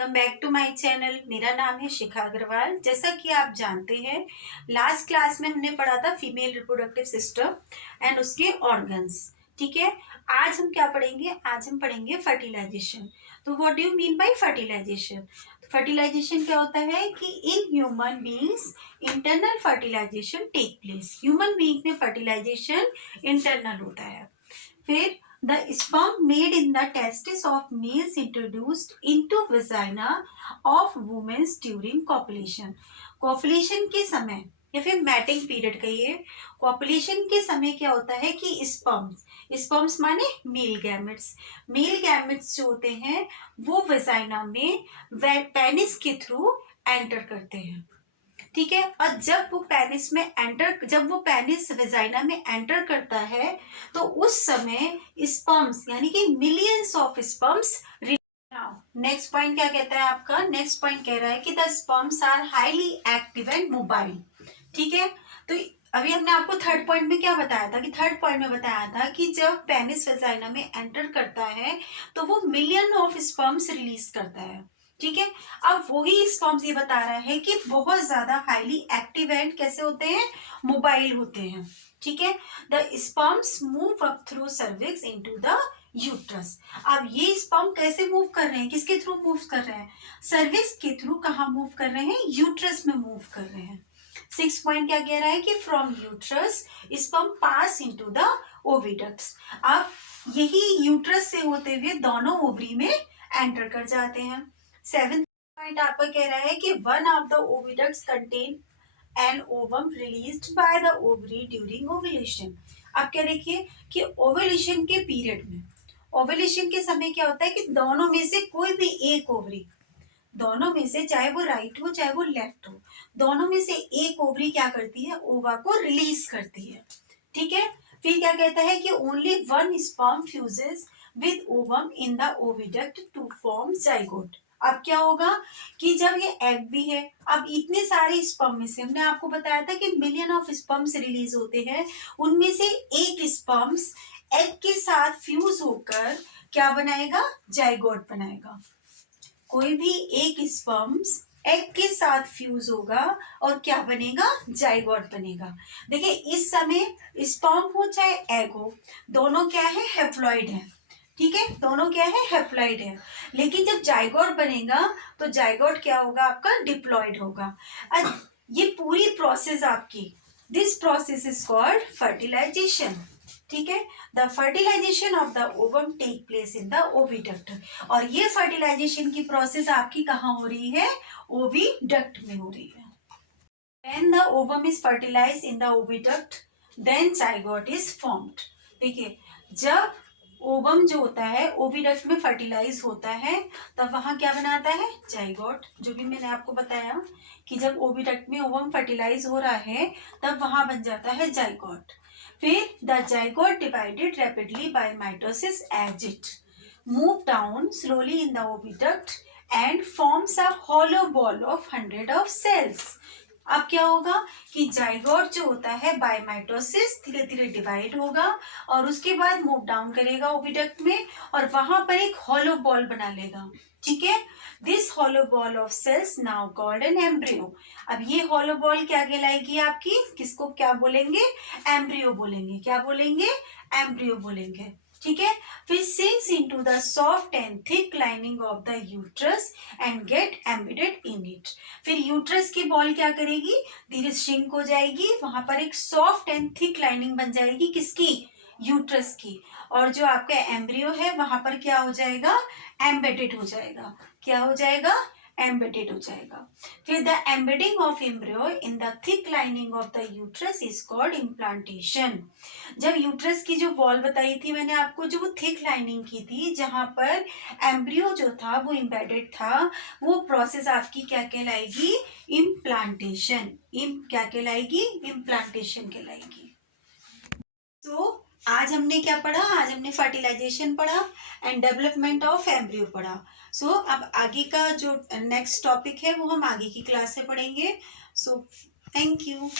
Welcome back to my channel. मेरा नाम है शिखा अग्रवाल। जैसा कि आप जानते हैं, लास्ट क्लास में हमने पढ़ा था फीमेल रिप्रोडक्टिव सिस्टम एंड उसके ऑर्गन्स। ठीक है, आज हम क्या पढ़ेंगे? आज हम पढ़ेंगे फर्टिलाइजेशन। तो what do you mean by fertilisation? Fertilisation क्या होता है कि in human beings internal fertilisation take place. Human being में फर्टिलाइजेशन इंटरनल होता है। फिर the sperm made in the testes of males introduced into vagina of women during copulation. copulation के समय या फिर मैटिंग पीरियड कहिए, कॉपुलेशन के समय क्या होता है कि स्पर्म्स माने मेल गैमेट्स जो होते हैं वो वेजाइना में पेनिस के थ्रू एंटर करते हैं। ठीक है, और जब वो पेनिस वेजाइना में एंटर करता है तो उस समय स्पर्म्स यानी कि millions of sperms. Next point क्या कहता है आपका? नेक्स्ट पॉइंट कह रहा है कि the sperms are highly active and mobile. ठीक है, तो अभी हमने आपको थर्ड पॉइंट में क्या बताया था कि थर्ड पॉइंट में बताया था कि जब पेनिस वेजाइना में एंटर करता है तो वो मिलियन ऑफ स्पर्म्स रिलीज करता है। ठीक है, अब वही स्पर्म्स ये बता रहा है कि बहुत ज्यादा हाईली एक्टिव एंड कैसे होते हैं? मोबाइल होते हैं। ठीक है, the sperms move up through cervix into the uterus. अब ये स्पर्म कैसे मूव कर रहे हैं? किसके थ्रू मूव कर रहे हैं? सर्विक्स के थ्रू। कहाँ मूव कर रहे हैं? यूट्रस में मूव कर रहे हैं। 6 पॉइंट क्या कह रहा है कि from uterus sperm pass into the oviducts. अब यही यूट्रस से होते हुए दोनों ओवरी में एंटर कर जाते हैं। 7th पॉइंट आपका कह रहा है कि one of the oviducts contain an ovum released by the ovary during ovulation. अब क्या देखिए कि ओव्यूलेशन के पीरियड में, ओव्यूलेशन के समय क्या होता है कि दोनों में से कोई भी एक ओवरी, दोनों में से चाहे वो राइट हो चाहे वो लेफ्ट हो, दोनों में से एक ओवरी क्या करती है? ओवा को रिलीज करती है। ठीक है, फिर क्या कहता है कि only one sperm fuses with ovum in the oviduct to form zygote. अब क्या होगा कि जब ये एग भी है, अब इतने सारे स्पर्म में से हमने आपको बताया था कि मिलियन ऑफ स्पर्म्स रिलीज होते हैं, उनमें से एक स्पर्म्स एग के साथ फ्यूज होकर क्या बनाएगा? जाइगोट बनाएगा। कोई भी एक स्पर्म्स एग के साथ फ्यूज होगा और क्या बनेगा? जाइगोट बनेगा। देखिए इस समय स्पर्म हो चाहे एग हो, दोनों क्या है? हैप्लॉइड है। ठीक है, दोनों क्या है? हैप्लॉइड है। लेकिन जब जाइगोट बनेगा तो जाइगोट क्या होगा? आपका डिप्लॉइड होगा। ये पूरी प्रोसेस आपकी, this process is called fertilisation. ठीक है, the fertilisation of the ovum take place in the oviduct. और ये फर्टिलाइजेशन की प्रोसेस आपकी कहाँ हो रही है? ओविडक्ट में हो रही है। When the ovum is fertilized in the oviduct, then zygote is formed. देखिए जब ओवम जो होता है ओविडक्ट में फर्टिलाइज होता है तब वहां क्या बनाता है? जाइगोट। जो भी मैंने आपको बताया कि जब ओविडक्ट में ओवम फर्टिलाइज हो रहा है तब वहां बन जाता है जाइगोट। फिर the zygote divided rapidly by mitosis as it move down slowly in the oviduct and forms a hollow ball of 100 of cells. अब क्या होगा कि जाइगोट जो होता है बाय माइटोसिस धीरे धीरे डिवाइड होगा और उसके बाद मूव डाउन करेगा ओविडक्ट में और वहां पर एक हॉलो बॉल बना लेगा। ठीक है, this hollow ball of cells now called an embryo. अब ये हॉलो बॉल क्या कहलाएगी आपकी? किसको क्या बोलेंगे? एम्ब्रियो बोलेंगे। क्या बोलेंगे? एम्ब्रियो बोलेंगे। ठीक है, फिर sinks into the soft and thick lining of the uterus and get embedded in it. फिर यूट्रस की बॉल क्या करेगी? धीरे श्रिंक हो जाएगी, वहां पर एक सॉफ्ट एंड थिक लाइनिंग बन जाएगी। किसकी? यूट्रस की। और जो आपका एम्ब्रियो है वहां पर क्या हो जाएगा? एम्बेडेड हो जाएगा। क्या हो जाएगा? एम्बेडेड हो जाएगा। फिर the embedding of embryo in the thick lining of the uterus is called implantation. जब यूट्रस की जो वॉल बताई थी मैंने आपको, जो वो थिक लाइनिंग की थी जहां पर एम्ब्रियो जो था वो इम्बेडेड था, वो प्रोसेस आपकी क्या कहलाएगी? इम्प्लांटेशन। क्या कहलाएगी? इम्प्लांटेशन कहलाएगी। तो आज हमने क्या पढ़ा? आज हमने फर्टिलाइजेशन पढ़ा एंड डेवलपमेंट ऑफ एम्ब्रियो पढ़ा। अब आगे का जो नेक्स्ट टॉपिक है वो हम आगे की क्लास से पढ़ेंगे। Thank you.